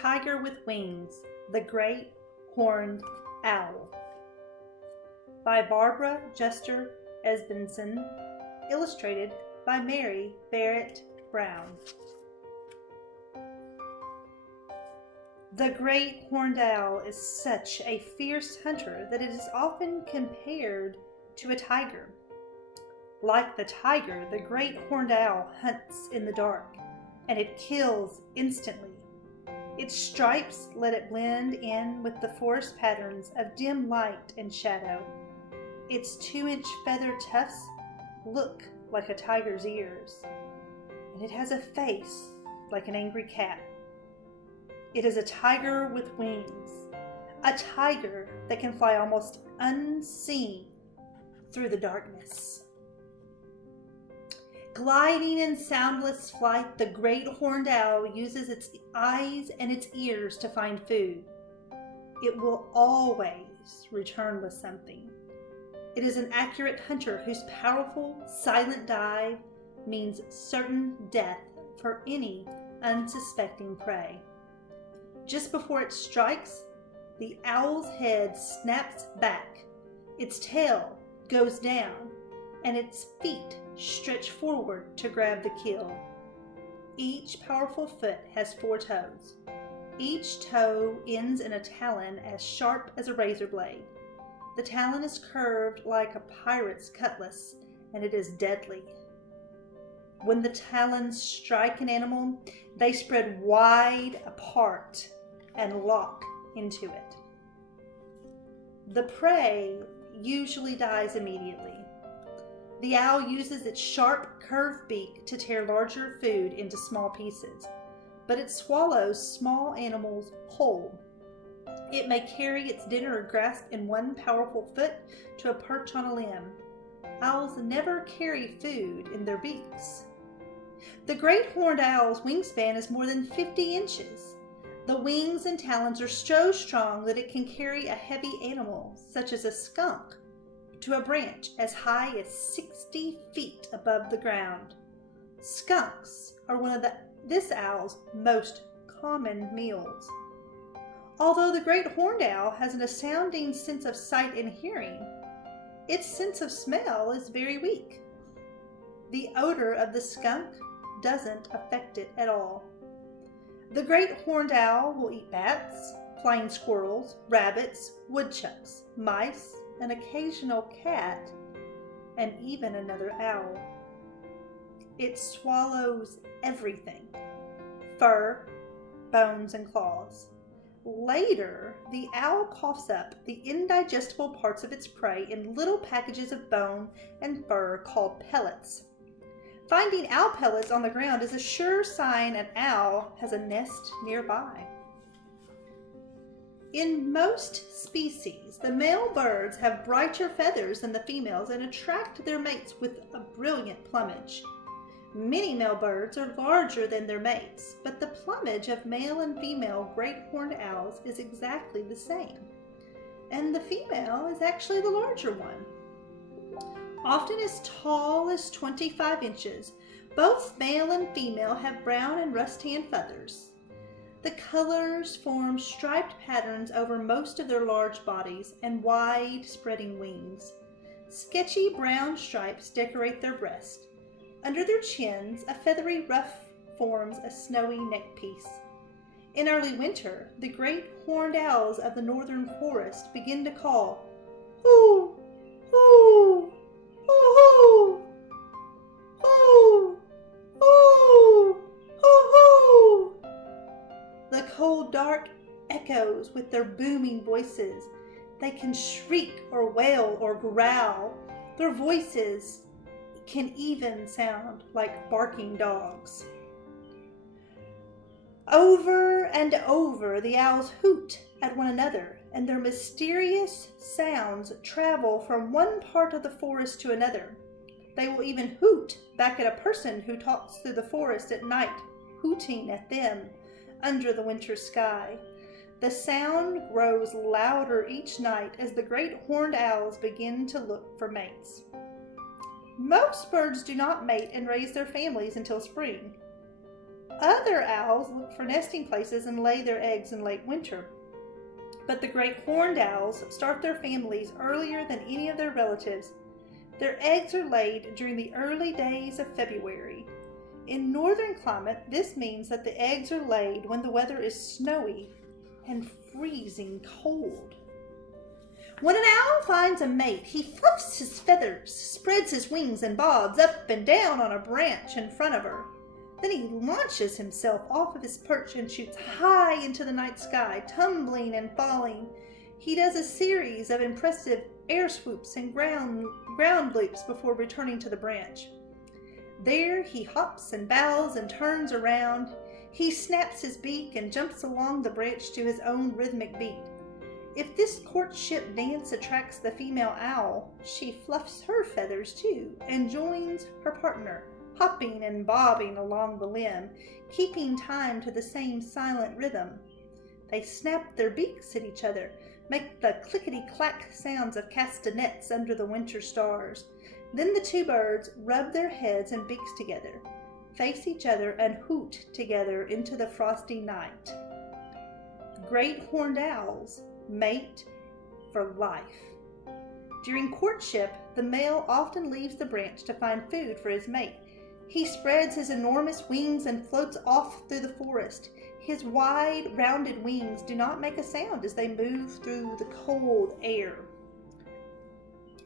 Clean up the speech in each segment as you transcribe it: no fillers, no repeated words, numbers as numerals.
tiger with wings, the great horned owl. By Barbara Juster Esbensen, illustrated by Mary Barrett Brown. The great horned owl is such a fierce hunter that it is often compared to a tiger. Like the tiger, the great horned owl hunts in the dark, and it kills instantly. Its stripes let it blend in with the forest patterns of dim light and shadow. Its 2-inch feather tufts look like a tiger's ears, and it has a face like an angry cat. It is a tiger with wings, a tiger that can fly almost unseen through the darkness. Gliding in soundless flight, the great horned owl uses its eyes and its ears to find food. It will always return with something. It is an accurate hunter whose powerful, silent dive means certain death for any unsuspecting prey. Just before it strikes, the owl's head snaps back, its tail goes down, and its feet stretch forward to grab the kill. Each powerful foot has 4 toes. Each toe ends in a talon as sharp as a razor blade. The talon is curved like a pirate's cutlass, and it is deadly. When the talons strike an animal, they spread wide apart and lock into it. The prey usually dies immediately. The owl uses its sharp, curved beak to tear larger food into small pieces, but it swallows small animals whole. It may carry its dinner or grasp in one powerful foot to a perch on a limb. Owls never carry food in their beaks. The great horned owl's wingspan is more than 50 inches. The wings and talons are so strong that it can carry a heavy animal, such as a skunk, to a branch as high as 60 feet above the ground. Skunks are one of this owl's most common meals. Although the great horned owl has an astounding sense of sight and hearing, its sense of smell is very weak. The odor of the skunk doesn't affect it at all. The great horned owl will eat bats, flying squirrels, rabbits, woodchucks, mice, an occasional cat, and even another owl. It swallows everything: fur, bones, and claws. Later, the owl coughs up the indigestible parts of its prey in little packages of bone and fur called pellets. Finding owl pellets on the ground is a sure sign an owl has a nest nearby. In most species, the male birds have brighter feathers than the females and attract their mates with a brilliant plumage. Many male birds are larger than their mates, but the plumage of male and female great horned owls is exactly the same, and the female is actually the larger one. Often as tall as 25 inches, both male and female have brown and rust-tan feathers. The colors form striped patterns over most of their large bodies and wide spreading wings. Sketchy brown stripes decorate their breast. Under their chins, a feathery ruff forms a snowy neckpiece. In early winter, the great horned owls of the northern forest begin to call, "Hoo, hoo, hoo, hoo, hoo, hoo, hoo, hoo." The cold dark echoes with their booming voices. They can shriek or wail or growl. Their voices can even sound like barking dogs. Over and over, the owls hoot at one another, and their mysterious sounds travel from one part of the forest to another. They will even hoot back at a person who talks through the forest at night, hooting at them under the winter sky. The sound grows louder each night as the great horned owls begin to look for mates. Most birds do not mate and raise their families until spring. Other owls look for nesting places and lay their eggs in late winter. But the great horned owls start their families earlier than any of their relatives. Their eggs are laid during the early days of February. In northern climate, this means that the eggs are laid when the weather is snowy and freezing cold. When an owl finds a mate, he fluffs his feathers, spreads his wings, and bobs up and down on a branch in front of her. Then he launches himself off of his perch and shoots high into the night sky, tumbling and falling. He does a series of impressive air swoops and ground loops before returning to the branch. There he hops and bows and turns around. He snaps his beak and jumps along the branch to his own rhythmic beat. If this courtship dance attracts the female owl, she fluffs her feathers too and joins her partner, hopping and bobbing along the limb, keeping time to the same silent rhythm. They snap their beaks at each other, make the clickety-clack sounds of castanets under the winter stars. Then the two birds rub their heads and beaks together, face each other, and hoot together into the frosty night. Great horned owls mate for life. During courtship, the male often leaves the branch to find food for his mate. He spreads his enormous wings and floats off through the forest. His wide, rounded wings do not make a sound as they move through the cold air.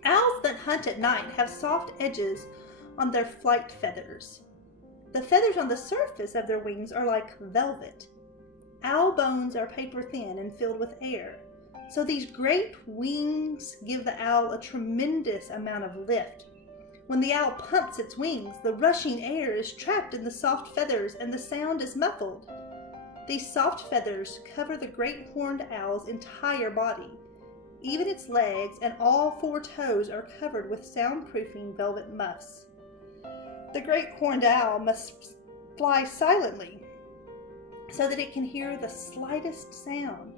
Owls that hunt at night have soft edges on their flight feathers. The feathers on the surface of their wings are like velvet. Owl bones are paper thin and filled with air. So these great wings give the owl a tremendous amount of lift. When the owl pumps its wings, the rushing air is trapped in the soft feathers and the sound is muffled. These soft feathers cover the great horned owl's entire body. Even its legs and all four toes are covered with soundproofing velvet muffs. The great horned owl must fly silently so that it can hear the slightest sound.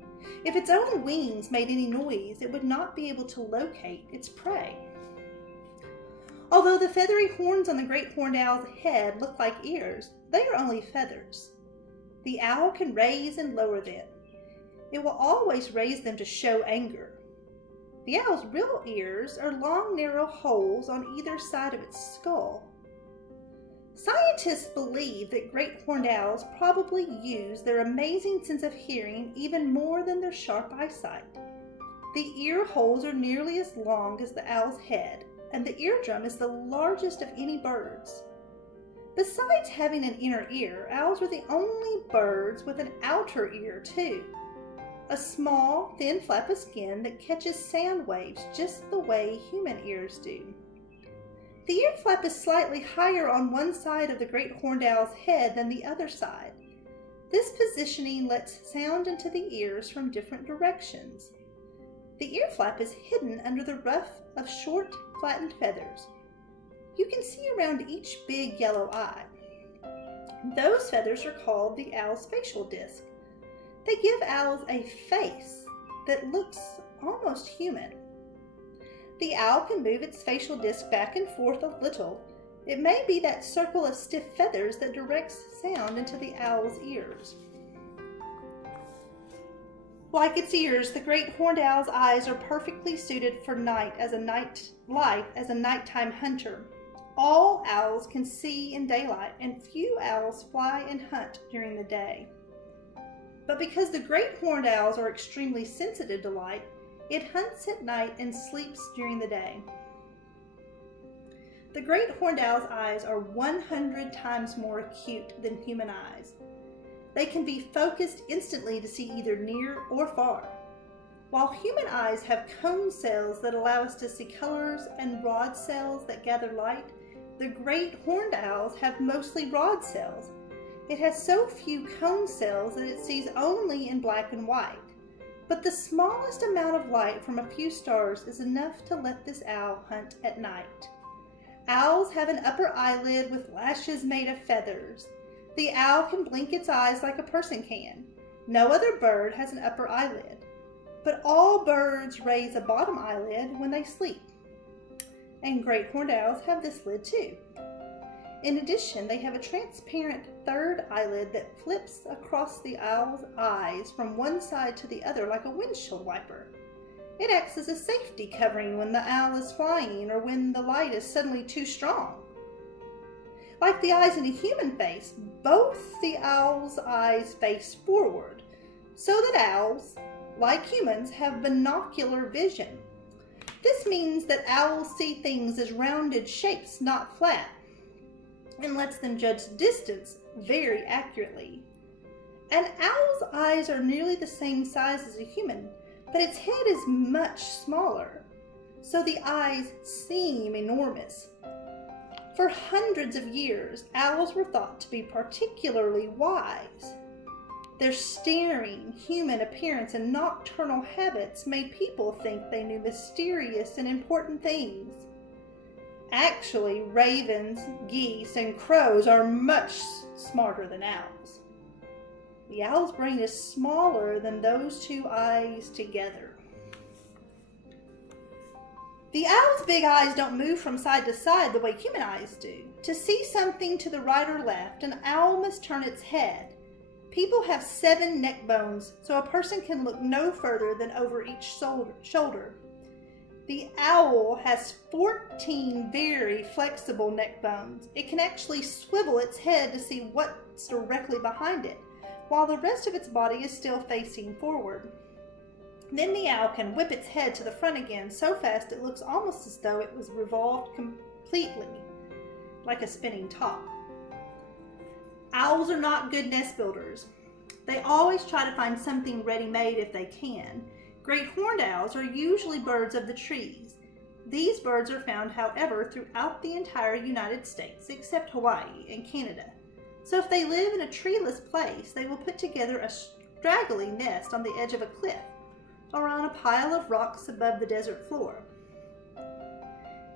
If its own wings made any noise, it would not be able to locate its prey. Although the feathery horns on the great horned owl's head look like ears, they are only feathers. The owl can raise and lower them. It will always raise them to show anger. The owl's real ears are long, narrow holes on either side of its skull. Scientists believe that great horned owls probably use their amazing sense of hearing even more than their sharp eyesight. The ear holes are nearly as long as the owl's head, and the eardrum is the largest of any birds. Besides having an inner ear, owls are the only birds with an outer ear too. A small, thin flap of skin that catches sound waves just the way human ears do. The ear flap is slightly higher on one side of the great horned owl's head than the other side. This positioning lets sound into the ears from different directions. The ear flap is hidden under the ruff of short, flattened feathers. You can see around each big yellow eye. Those feathers are called the owl's facial disc. They give owls a face that looks almost human. The owl can move its facial disc back and forth a little. It may be that circle of stiff feathers that directs sound into the owl's ears. Like its ears, the great horned owl's eyes are perfectly suited for life as a nighttime hunter. All owls can see in daylight, and few owls fly and hunt during the day. But because the great horned owls are extremely sensitive to light, it hunts at night and sleeps during the day. The great horned owl's eyes are 100 times more acute than human eyes. They can be focused instantly to see either near or far. While human eyes have cone cells that allow us to see colors and rod cells that gather light, the great horned owls have mostly rod cells. It has so few cone cells that it sees only in black and white. But the smallest amount of light from a few stars is enough to let this owl hunt at night. Owls have an upper eyelid with lashes made of feathers. The owl can blink its eyes like a person can. No other bird has an upper eyelid. But all birds raise a bottom eyelid when they sleep. And great horned owls have this lid too. In addition, they have a transparent third eyelid that flips across the owl's eyes from one side to the other like a windshield wiper. It acts as a safety covering when the owl is flying or when the light is suddenly too strong. Like the eyes in a human face, both the owl's eyes face forward, so that owls, like humans, have binocular vision. This means that owls see things as rounded shapes, not flat, and lets them judge distance very accurately. An owl's eyes are nearly the same size as a human, but its head is much smaller, so the eyes seem enormous. For hundreds of years, owls were thought to be particularly wise. Their staring, human appearance and nocturnal habits made people think they knew mysterious and important things. Actually, ravens, geese, and crows are much smarter than owls. The owl's brain is smaller than those two eyes together. The owl's big eyes don't move from side to side the way human eyes do. To see something to the right or left, an owl must turn its head. People have 7 neck bones, so a person can look no further than over each shoulder. The owl has 14 very flexible neck bones. It can actually swivel its head to see what's directly behind it, while the rest of its body is still facing forward. Then the owl can whip its head to the front again so fast it looks almost as though it was revolved completely, like a spinning top. Owls are not good nest builders. They always try to find something ready-made if they can. Great horned owls are usually birds of the trees. These birds are found, however, throughout the entire United States, except Hawaii and Canada. So if they live in a treeless place, they will put together a straggly nest on the edge of a cliff or on a pile of rocks above the desert floor.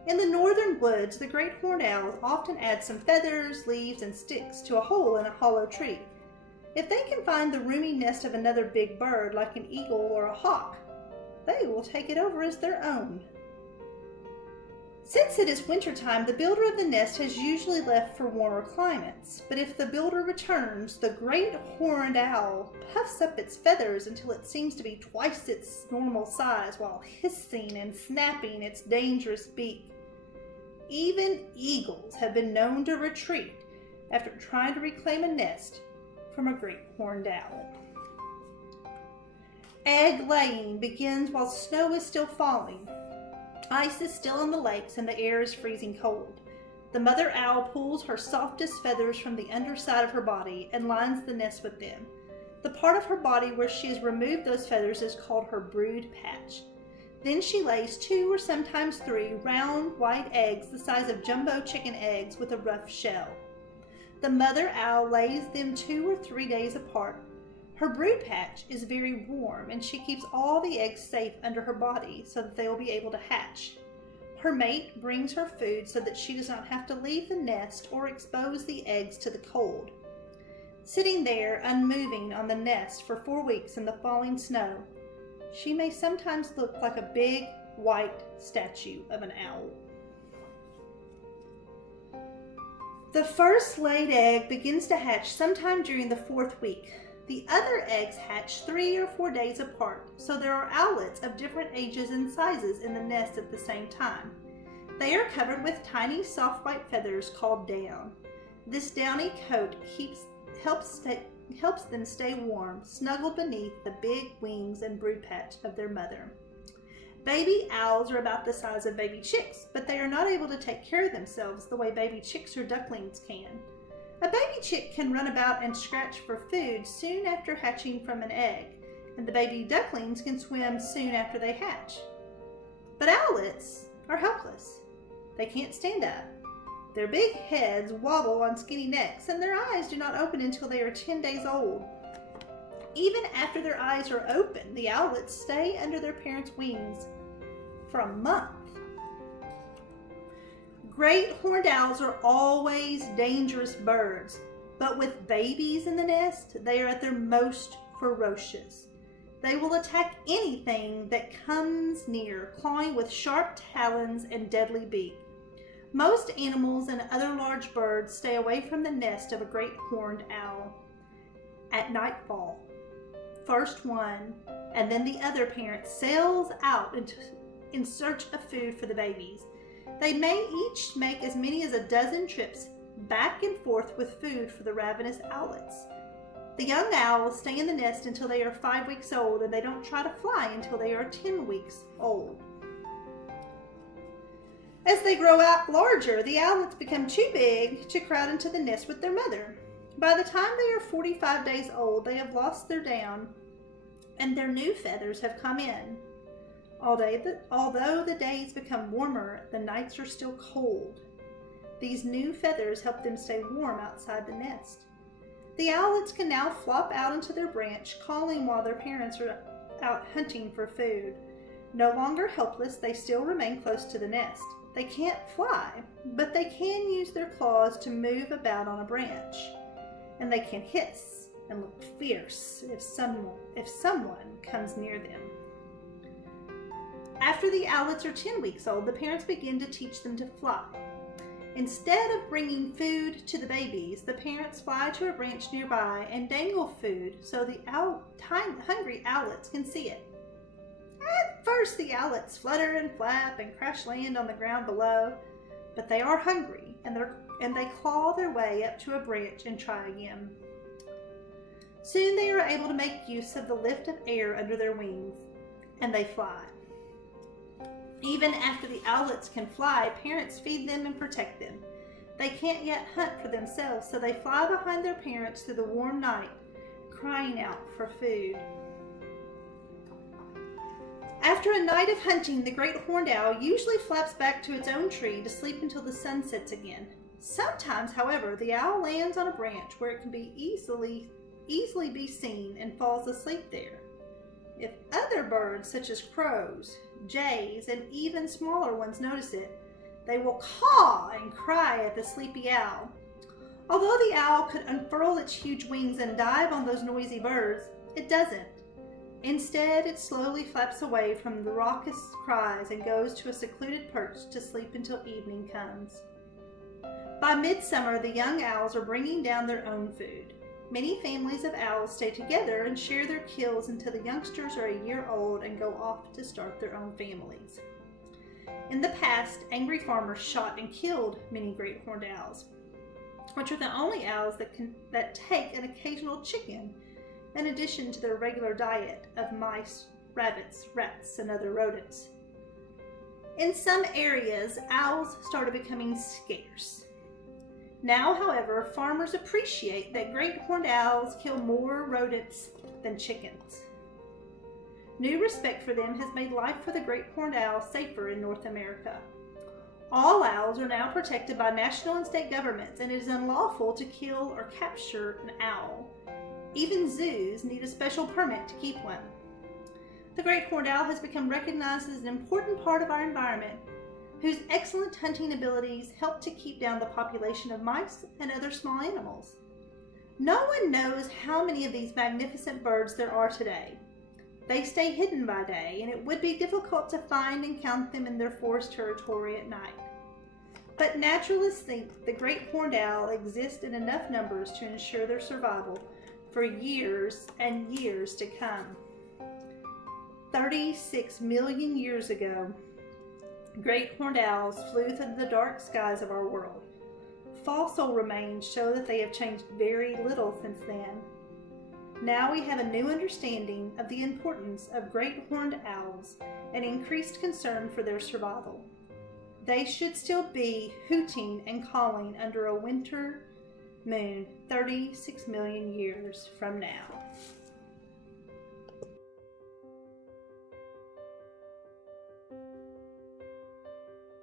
In the northern woods, the great horned owls often add some feathers, leaves, and sticks to a hole in a hollow tree. If they can find the roomy nest of another big bird, like an eagle or a hawk, they will take it over as their own. Since it is wintertime, the builder of the nest has usually left for warmer climates. But if the builder returns, the great horned owl puffs up its feathers until it seems to be twice its normal size while hissing and snapping its dangerous beak. Even eagles have been known to retreat after trying to reclaim a nest from a great horned owl. Egg laying begins while snow is still falling. Ice is still in the lakes and the air is freezing cold. The mother owl pulls her softest feathers from the underside of her body and lines the nest with them. The part of her body where she has removed those feathers is called her brood patch. Then she lays 2 or sometimes 3 round white eggs the size of jumbo chicken eggs with a rough shell. The mother owl lays them 2 or 3 days apart. Her brood patch is very warm and she keeps all the eggs safe under her body so that they will be able to hatch. Her mate brings her food so that she does not have to leave the nest or expose the eggs to the cold. Sitting there unmoving on the nest for 4 weeks in the falling snow, she may sometimes look like a big white statue of an owl. The first laid egg begins to hatch sometime during the 4th week. The other eggs hatch 3 or 4 days apart, so there are owlets of different ages and sizes in the nest at the same time. They are covered with tiny soft white feathers called down. This downy coat helps them stay warm, snuggled beneath the big wings and brood patch of their mother. Baby owls are about the size of baby chicks, but they are not able to take care of themselves the way baby chicks or ducklings can. A baby chick can run about and scratch for food soon after hatching from an egg, and the baby ducklings can swim soon after they hatch. But owlets are helpless. They can't stand up. Their big heads wobble on skinny necks, and their eyes do not open until they are 10 days old. Even after their eyes are open, the owlets stay under their parents' wings for a month. Great horned owls are always dangerous birds, but with babies in the nest, they are at their most ferocious. They will attack anything that comes near, clawing with sharp talons and deadly beak. Most animals and other large birds stay away from the nest of a great horned owl at nightfall. First one, and then the other parent sails out in search of food for the babies. They may each make as many as a dozen trips back and forth with food for the ravenous owlets. The young owls stay in the nest until they are 5 weeks old, and they don't try to fly until they are 10 weeks old. As they grow out larger, the owlets become too big to crowd into the nest with their mother. By the time they are 45 days old, they have lost their down and their new feathers have come in. Although the days become warmer, the nights are still cold. These new feathers help them stay warm outside the nest. The owlets can now flop out into their branch, calling while their parents are out hunting for food. No longer helpless, they still remain close to the nest. They can't fly, but they can use their claws to move about on a branch. And they can hiss and look fierce if someone comes near them. After the owlets are 10 weeks old, the parents begin to teach them to fly. Instead of bringing food to the babies, the parents fly to a branch nearby and dangle food so the hungry owlets can see it. At first, the owlets flutter and flap and crash land on the ground below, but they are hungry and they claw their way up to a branch and try again. Soon they are able to make use of the lift of air under their wings, and they fly. Even after the owlets can fly, parents feed them and protect them. They can't yet hunt for themselves, so they fly behind their parents through the warm night, crying out for food. After a night of hunting, the great horned owl usually flaps back to its own tree to sleep until the sun sets again. Sometimes, however, the owl lands on a branch where it can be easily be seen and falls asleep there. If other birds such as crows, jays, and even smaller ones notice it, they will caw and cry at the sleepy owl. Although the owl could unfurl its huge wings and dive on those noisy birds, it doesn't. Instead, it slowly flaps away from the raucous cries and goes to a secluded perch to sleep until evening comes. By midsummer, the young owls are bringing down their own food. Many families of owls stay together and share their kills until the youngsters are a year old and go off to start their own families. In the past, angry farmers shot and killed many great horned owls, which are the only owls that take an occasional chicken in addition to their regular diet of mice, rabbits, rats, and other rodents. In some areas, owls started becoming scarce. Now, however, farmers appreciate that great horned owls kill more rodents than chickens. New respect for them has made life for the great horned owl safer in North America. All owls are now protected by national and state governments, and it is unlawful to kill or capture an owl. Even zoos need a special permit to keep one. The great horned owl has become recognized as an important part of our environment, whose excellent hunting abilities help to keep down the population of mice and other small animals. No one knows how many of these magnificent birds there are today. They stay hidden by day, and it would be difficult to find and count them in their forest territory at night. But naturalists think the great horned owl exists in enough numbers to ensure their survival for years and years to come. 36 million years ago, great horned owls flew through the dark skies of our world. Fossil remains show that they have changed very little since then. Now we have a new understanding of the importance of great horned owls and increased concern for their survival. They should still be hooting and calling under a winter moon 36 million years from now.